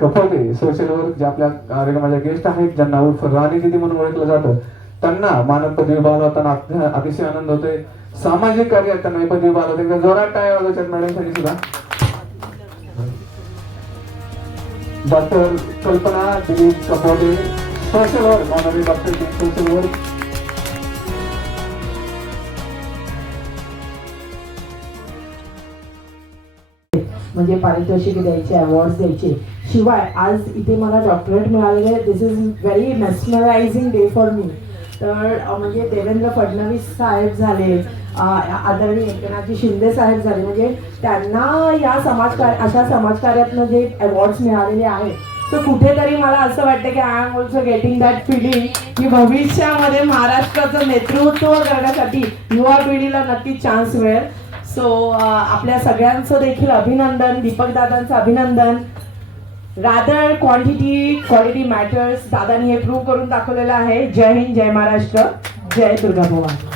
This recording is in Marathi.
कपोटे सोशल वर्क जे आपल्या कार्यक्रमाच्या गेस्ट आहेत ज्यांना उर्फ राणी दिदी म्हणून ओळखलं जातं त्यांना मानद पदवी बहाल होताना अतिशय आनंद होतोय. सामाजिक कार्य त्यांना पदवी बहाल होते जोरात टाळ्या वाजवतात मॅडम सुद्धा. Doctor Kalpana Dilip Kapode social work honorary doctor social work म्हणजे पारितोषिक द्यायचे अवॉर्ड्स द्यायचे. शिवाय आज इथे मला डॉक्टरेट मिळालेले this is very mesmerising day for me तर म्हणजे देवेंद्र फडणवीस साहेब झाले आदरणीय एकनाथजी शिंदे साहेब झाले म्हणजे त्यांना या समाजकार अशा समाजकार्यातनं जे अवॉर्ड्स मिळालेले आहेत. तर कुठेतरी मला असं वाटतं की I am also getting that feeling की भविष्यामध्ये महाराष्ट्राचं नेतृत्व करण्यासाठी युवा पिढीला नक्की चान्स मिळेल. सो uh, आपल्या सगळ्यांचं देखील अभिनंदन दीपक दादांचं अभिनंदन. रादर क्वांटिटी क्वालिटी मॅटर्स दादांनी हे प्रूव्ह करून दाखवलेलं आहे. जय हिंद जय महाराष्ट्र. जय दुर्गा भवानी.